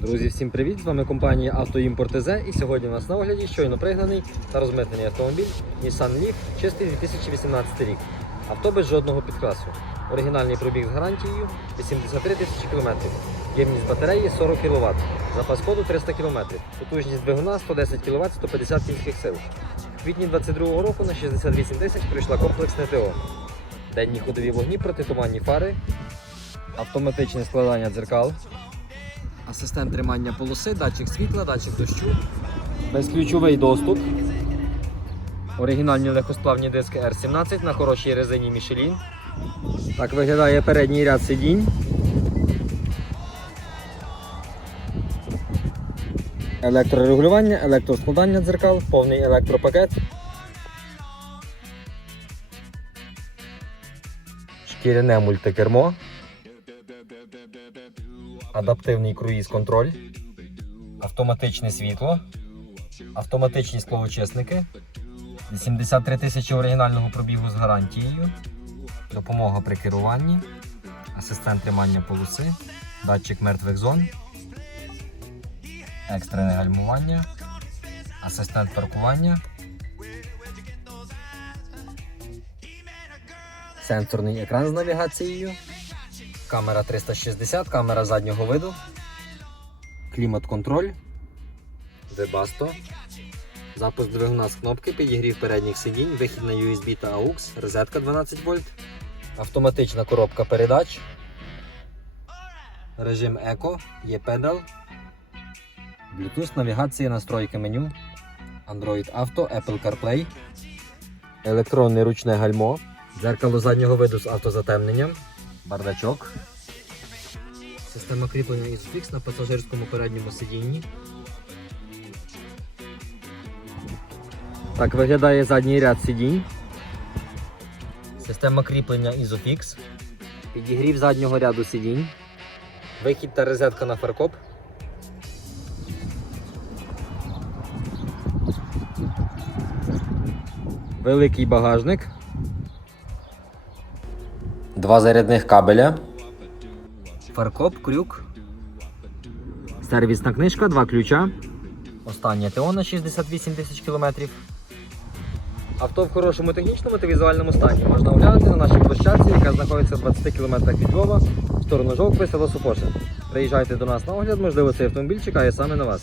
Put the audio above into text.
Друзі, всім привіт! З вами компанія Автоімпорт ТЗ і сьогодні у нас на огляді щойно пригнаний та розмитнений автомобіль Nissan Leaf, чистий 2018 рік. Авто без жодного підкрасу. Оригінальний пробіг з гарантією 83 тисячі кілометрів. Ємність батареї 40 кВт. Запас ходу 300 км. Потужність двигуна 110 кВт 150 кінських сил. В квітні 22 року на 68 тисяч пройшла комплексне ТО. Денні ходові вогні, протитуманні фари, автоматичне складання дзеркал, асистент тримання полоси, датчик світла, датчик дощу, безключовий доступ, оригінальні легкосплавні диски R17 на хорошій резині Michelin. Так виглядає передній ряд сидінь. Електрорегулювання, електроскладання дзеркал, повний електропакет. Шкіряне мультикермо. Адаптивний круїз-контроль. Автоматичне світло. Автоматичні склоочисники. 83 тисячі оригінального пробігу з гарантією. Допомога при керуванні. Асистент тримання полоси. Датчик мертвих зон. Екстрене гальмування. Асистент паркування. Сенсорний екран з навігацією. Камера 360, камера заднього виду. Клімат-контроль. Webasto. Запуск двигуна з кнопки, підігрів передніх сидінь, вихід на USB та AUX, розетка 12 вольт, автоматична коробка передач, режим Еко, є педал, Bluetooth, навігація, настройки меню, Android Auto, Apple CarPlay, електронне ручне гальмо, дзеркало заднього виду з автозатемненням, бардачок, система кріплення Isofix на пасажирському передньому сидінні. Так виглядає задній ряд сидінь. Система кріплення Isofix. Підігрів заднього ряду сидінь. Вихід та розетка на фаркоп. Великий багажник. Два зарядних кабеля. Фаркоп, крюк. Сервісна книжка, два ключа. Останнє ТО на 68 тисяч кілометрів. Авто в хорошому технічному та візуальному стані. Можна оглянути на нашій площадці, яка знаходиться в 20 км від Львова, в сторону Жовкви, село Супоше. Приїжджайте до нас на огляд, можливо, цей автомобіль чекає саме на вас.